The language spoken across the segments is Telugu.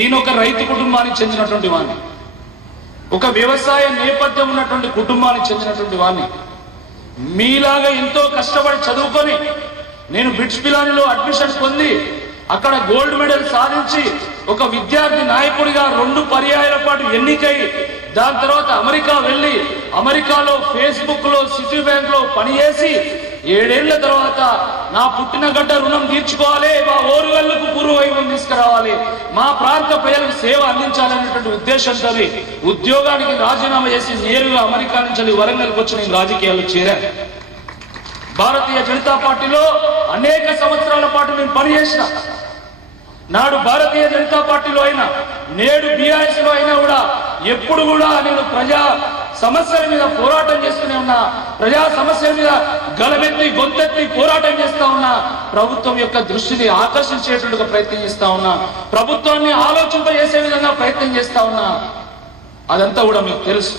నేను ఒక రైతు కుటుంబానికి చెందినటువంటి వాడిని, ఒక వ్యవసాయ నేపథ్యం ఉన్నటువంటి కుటుంబానికి చెందినటువంటి వాడిని. మీలాగా ఎంతో కష్టపడి చదువుకొని నేను బిట్స్ పిలానిలో అడ్మిషన్ పొంది అక్కడ గోల్డ్ మెడల్ సాధించి ఒక విద్యార్థి నాయకుడిగా 2 పర్యాయాల పాటు ఎన్నికై దాని తర్వాత అమెరికా వెళ్ళి అమెరికాలో ఫేస్బుక్ లో సిటీ బ్యాంక్ లో పనిచేసి 7 ఏళ్ల తర్వాత నా పుట్టిన గడ్డ రుణం తీర్చుకోవాలి, మా ఓరుగల్లకు పూర్వవైభవం తీసుకురావాలి, మా ప్రాంత ప్రజలకు సేవ అందించాలనేటువంటి ఉద్దేశంతో ఉద్యోగానికి రాజీనామా చేసి నేరుగా అమెరికా నుంచి వరంగల్కి వచ్చి నేను రాజకీయాల్లో చేరాను. భారతీయ జనతా పార్టీలో అనేక సంవత్సరాల పాటు నేను పనిచేసిన. నాడు భారతీయ జనతా పార్టీలో అయినా నేడు బీఆర్ఎస్ లో అయినా కూడా ఎప్పుడు కూడా నేను ప్రజా సమస్యల మీద పోరాటం చేస్తూనే ఉన్నా, ప్రజా సమస్యల మీద గలమెత్తి గొంతెత్తి పోరాటం చేస్తా ఉన్నా, ప్రభుత్వం యొక్క దృష్టిని ఆకర్షించేటువంటి ప్రయత్నం చేస్తా ఉన్నా, ప్రభుత్వాన్ని ఆలోచింపజేసే విధంగా ప్రయత్నం చేస్తా ఉన్నా. అదంతా కూడా మీకు తెలుసు.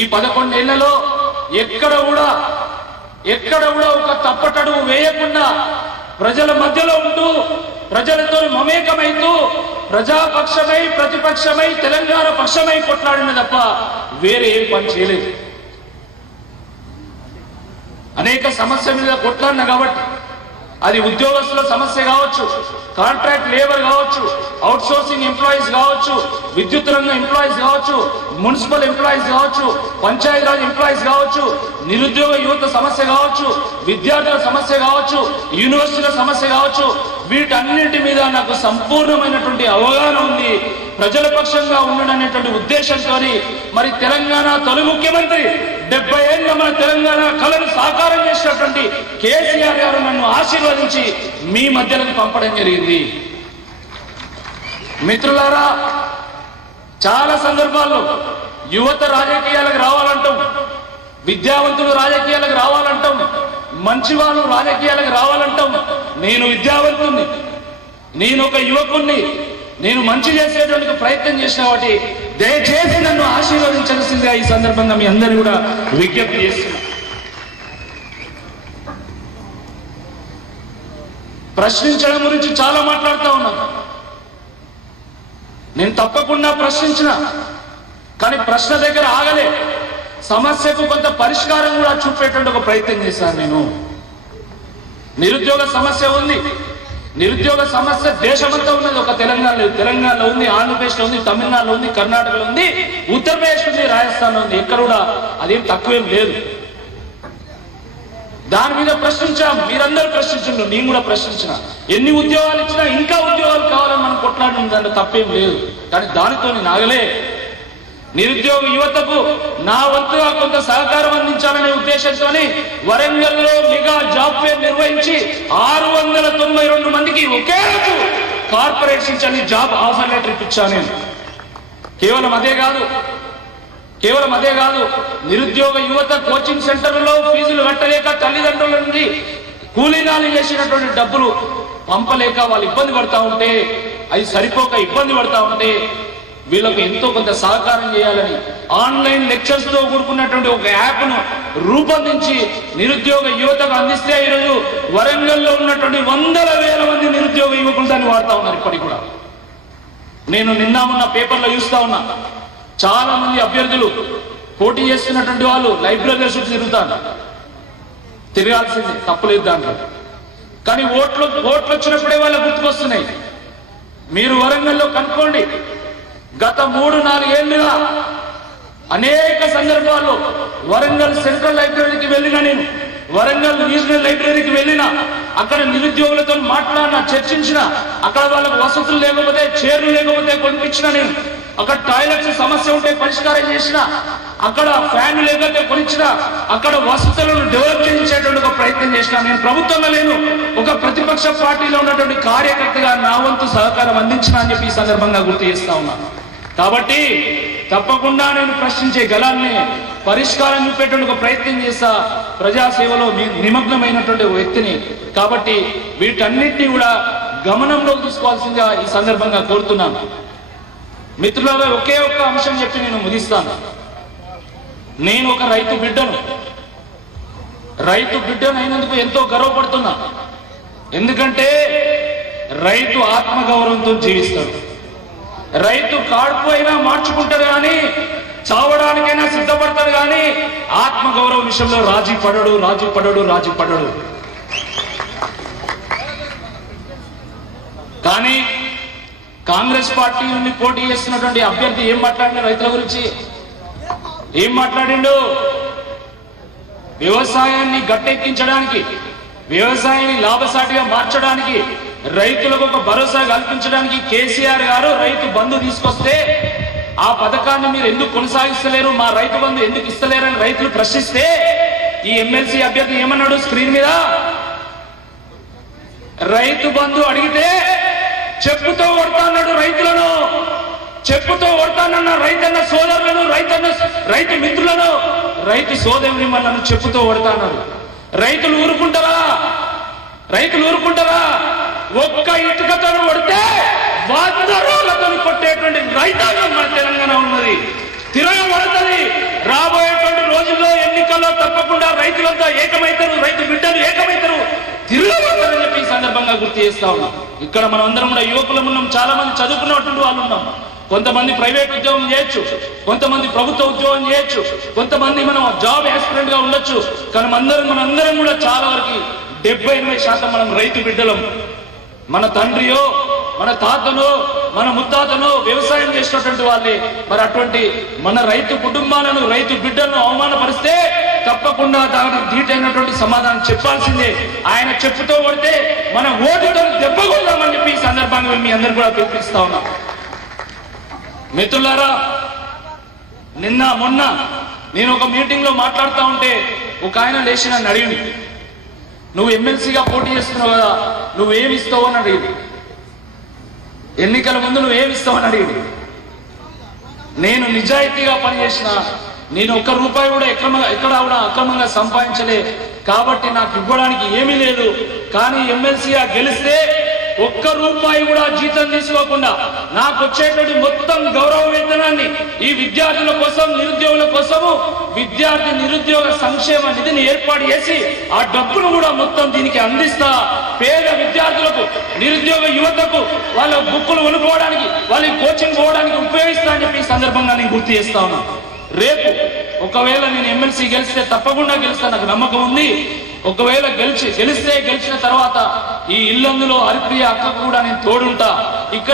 ఈ 11 ఏళ్లలో ఎక్కడ కూడా ఒక తప్పటడుగు వేయకుండా ప్రజల మధ్యలో ఉంటూ ప్రజలతో మమేకమైతూ ప్రజాపక్షమై ప్రతిపక్షమై తెలంగాణ పక్షమై కొట్లాడిన తప్ప వేరే ఏం పని చేయలేదు. అనేక సమస్యల మీద కొట్లాడిన కాబట్టి అది ఉద్యోగస్తుల సమస్య కావచ్చు, కాంట్రాక్ట్ లేబర్ కావచ్చు, అవుట్ సోర్సింగ్ ఎంప్లాయీస్ కావచ్చు, విద్యుత్ రంగ ఎంప్లాయీస్ కావచ్చు, మున్సిపల్ ఎంప్లాయీస్ కావచ్చు, పంచాయతీరాజ్ ఎంప్లాయీస్ కావచ్చు, నిరుద్యోగ యువత సమస్య కావచ్చు, విద్యార్థుల సమస్య కావచ్చు, యూనివర్సిటీల సమస్య కావచ్చు, వీటన్నింటి మీద నాకు సంపూర్ణమైనటువంటి అవగాహన ఉంది. ప్రజల పక్షంగా ఉండడనేటువంటి ఉద్దేశంతో మరి తెలంగాణ తొలి ముఖ్యమంత్రి 70 ఏళ్ళ మన తెలంగాణ కళను సాకారం చేసినటువంటి కేసీఆర్ గారు నన్ను ఆశీర్వదించి మీ మధ్యలోకి పంపడం జరిగింది. మిత్రులారా, చాలా సందర్భాల్లో యువత రాజకీయాలకు రావాలంటాం, విద్యావంతులు రాజకీయాలకు రావాలంటాం, మంచి వాళ్ళు రాజకీయాలకు రావాలంటాం. నేను విద్యావంతుణ్ణి, నేను ఒక యువకుణ్ణి, నేను మంచి చేసేటువంటి ప్రయత్నం చేసిన వాటి దయచేసి నన్ను ఆశీర్వదించాల్సిందిగా ఈ సందర్భంగా మీ అందరినీ కూడా విజ్ఞప్తి చేస్తున్నా. ప్రశ్నించడం గురించి చాలా మాట్లాడుతూ ఉన్నాను. నేను తప్పకుండా ప్రశ్నించిన, కానీ ప్రశ్న దగ్గర ఆగలే. సమస్యకు కొంత పరిష్కారం కూడా చూపేటువంటి ఒక ప్రయత్నం చేశాను. నేను నిరుద్యోగ సమస్య ఉంది, నిరుద్యోగ సమస్య దేశమంతా ఉన్నది. ఒక తెలంగాణలో ఉంది, ఆంధ్రప్రదేశ్లో ఉంది, తమిళనాడులో ఉంది, కర్ణాటకలో ఉంది, ఉత్తరప్రదేశ్ ఉంది, రాజస్థాన్లో ఉంది. ఎక్కడ కూడా అదేం తక్కువేం లేదు. దాని మీద ప్రశ్నించాం, మీరందరూ ప్రశ్నించండి, నేను కూడా ప్రశ్నించిన. ఎన్ని ఉద్యోగాలు ఇచ్చినా ఇంకా ఉద్యోగాలు కావాలని మనం కొట్లాడిన దాంట్లో తప్పేం లేదు. కానీ దానితో నాగలే నిరుద్యోగ యువతకు నా వంతుగా కొంత సహకారం అందించాలనే ఉద్దేశంతో వరంగల్లో మెగా జాబ్ ఫేర్ నిర్వహించి 692 మందికి ఒకే రోజు కార్పొరేట్స్ నుంచి జాబ్ ఆఫర్ లెటర్ ఇప్పించాను నేను. కేవలం అదే కాదు, నిరుద్యోగ యువత కోచింగ్ సెంటర్లో ఫీజులు కట్టలేక తల్లిదండ్రుల నుండి కూలీనాలు చేసినటువంటి డబ్బులు పంపలేక వాళ్ళు ఇబ్బంది పడతా ఉంటే, అది సరిపోక ఇబ్బంది పడతా ఉంటే వీళ్ళకు ఎంతో కొంత సహకారం చేయాలని ఆన్లైన్ లెక్చర్స్ తో కూడుకున్నటువంటి ఒక యాప్ను రూపొందించి నిరుద్యోగ యువతకు అందిస్తే ఈరోజు వరంగల్లో ఉన్నటువంటి 100,000 మంది నిరుద్యోగ యువకులు దాన్ని వాడుతూ ఉన్నారు. ఇప్పటికి కూడా నేను నిన్న మొన్న పేపర్లో చూస్తా ఉన్నా, చాలా మంది అభ్యర్థులు పోటీ చేస్తున్నటువంటి వాళ్ళు లైబ్రరీ చుట్టూ తిరగాల్సిందే, తప్పులేదు దాంట్లో. కానీ ఓట్లు వచ్చినప్పుడే వాళ్ళ గుర్తుకొస్తున్నాయి. మీరు వరంగల్లో కనుక్కోండి, గత 3-4 ఏళ్లుగా అనేక సందర్భాల్లో వరంగల్ సెంట్రల్ లైబ్రరీకి వెళ్ళిన, నేను వరంగల్ రీజనల్ లైబ్రరీకి వెళ్ళిన, అక్కడ నిరుద్యోగులతో మాట్లాడిన, చర్చించిన, అక్కడ వాళ్ళకు వసతులు లేకపోతే, చైర్లు లేకపోతే కొనిపించిన, నేను అక్కడ టాయిలెట్స్ సమస్య ఉంటే పరిష్కారం చేసిన, అక్కడ ఫ్యాన్ లేకపోతే కొనిచ్చిన, అక్కడ వసతులను డెవలప్ చేయించేటువంటి ఒక ప్రయత్నం చేసిన. నేను ప్రభుత్వంలో లేను, ఒక ప్రతిపక్ష పార్టీలో ఉన్నటువంటి కార్యకర్తగా నా వంతు సహకారం అందించిన అని చెప్పి ఈ సందర్భంగా గుర్తు చేస్తా ఉన్నాను. కాబట్టి తప్పకుండా నేను ప్రశ్నించే గలాన్ని పరిష్కారం చూపేటువంటి ఒక ప్రయత్నం చేస్తా, ప్రజాసేవలో నిమగ్నమైనటువంటి వ్యక్తిని. కాబట్టి వీటన్నిటినీ కూడా గమనంలోకి తీసుకోవాల్సిందిగా ఈ సందర్భంగా కోరుతున్నాను. మిత్రులారా, ఒకే ఒక్క అంశం చెప్పి నేను ముగిస్తాను. నేను ఒక రైతు బిడ్డను అయినందుకు ఎంతో గర్వపడుతున్నా. ఎందుకంటే రైతు ఆత్మగౌరవంతో జీవిస్తాడు. రైతు కాడుపు అయినా మార్చుకుంటాడు కానీ చావడానికైనా సిద్ధపడతాడు కానీ ఆత్మగౌరవం విషయంలో రాజీ పడడు. కానీ కాంగ్రెస్ పార్టీ నుండి పోటీ చేస్తున్నటువంటి అభ్యర్థి ఏం మాట్లాడిన రైతుల గురించి ఏం మాట్లాడిండు? వ్యవసాయాన్ని గట్టెక్కించడానికి, వ్యవసాయాన్ని లాభసాటిగా మార్చడానికి, రైతులకు ఒక భరోసా కల్పించడానికి కేసీఆర్ గారు రైతు బంధు తీసుకొస్తే ఆ పథకాన్ని మీరు ఎందుకు కొనసాగిస్తలేరు, మా రైతు బంధు ఎందుకు ఇస్తలేరని రైతులు ప్రశ్నిస్తే ఈ ఎమ్మెల్సీ అభ్యర్థి ఏమన్నాడు? స్క్రీన్ మీద రైతు బంధు అడిగితే చెప్పుతో కొడతాన్నాడు రైతులను, చెప్పుతో కొడతానన్న రైతన్న సోదరులను, రైతు మిత్రులను, రైతు సోదరుని మనను చెప్పుతో కొడతాన్నారు. రైతులు ఊరుకుంటారా? ఒక్క ఇటుకతో కొడితే 100 రోజులతో కొట్టేటువంటి రైతాంగం మన తెలంగాణ ఉన్నది. తిరగబడుతుంది. రాబోయేటువంటి రోజుల్లో ఎన్నికల్లో తప్పకుండా రైతులంతా ఏకమైతారు, రైతు బిడ్డలు ఏకమైతారు, తిరగబడతారని చెప్పి ఈ సందర్భంగా గుర్తు చేస్తా ఉన్నాం. ఇక్కడ మనం అందరం కూడా యువకులం ఉన్నాం, చాలా మంది చదువుకున్నటువంటి వాళ్ళు ఉన్నాం. కొంతమంది ప్రైవేట్ ఉద్యోగం చేయొచ్చు, కొంతమంది ప్రభుత్వ ఉద్యోగం చేయొచ్చు, కొంతమంది మనం జాబ్ యాస్పిరెంట్ గా ఉండొచ్చు. కానీ మనందరం కూడా చాలా వరకు 70-80% మనం రైతు బిడ్డలం. మన తండ్రియో, మన తాతనో, మన ముత్తాతనో వ్యవసాయం చేసినటువంటి వాళ్ళే. మరి అటువంటి మన రైతు కుటుంబాలను, రైతు బిడ్డలను అవమానపరిస్తే తప్పకుండా దానికి ధీటైనటువంటి సమాధానం చెప్పాల్సిందే. ఆయన చెప్పుతో కొడితే మన ఓటుతో దెబ్బ కొడదామని చెప్పి ఈ సందర్భంగా మీ అందరు కూడా పిలిపిస్తా ఉన్నాం. మిత్రులారా, మొన్న నేను ఒక మీటింగ్ లో మాట్లాడుతూ ఉంటే ఒక ఆయన లేచి నన్ను అడిగింది, నువ్వు ఎమ్మెల్సీగా పోటీ చేస్తున్నావు కదా, నువ్వేమిస్తావు అని అడిగింది. ఎన్నికల ముందు నువ్వేమిస్తావు అని అడిగింది. నేను నిజాయితీగా పనిచేసిన, నేను ₹1 కూడా ఎక్కడ కూడా అక్రమంగా సంపాదించలే, కాబట్టి నాకు ఇవ్వడానికి ఏమీ లేదు. కానీ ఎమ్మెల్సీగా గెలిస్తే ₹1 కూడా జీతం తీసుకోకుండా నాకు వచ్చేటువంటి మొత్తం గౌరవ వేతనాన్ని ఈ విద్యార్థుల కోసం, నిరుద్యోగుల కోసము విద్యార్థి నిరుద్యోగ సంక్షేమ నిధిని ఏర్పాటు చేసి ఆ డబ్బును కూడా మొత్తం దీనికి అందిస్తా. పేద విద్యార్థులకు, నిరుద్యోగ యువతకు వాళ్ళ బుక్కులు కొనుక్కోవడానికి, వాళ్ళకి కోచింగ్ పోవడానికి ఉపయోగిస్తా అని చెప్పి ఈ సందర్భంగా నేను గుర్తు చేస్తా ఉన్నాను. రేపు ఒకవేళ నేను ఎమ్మెల్సీ గెలిస్తే, తప్పకుండా గెలుస్తా, నాకు నమ్మకం ఉంది. ఒకవేళ గెలిచిన తర్వాత ఈ ఇల్లందులో హరిప్రియ అక్కకు కూడా నేను తోడుంటా. ఇక్కడ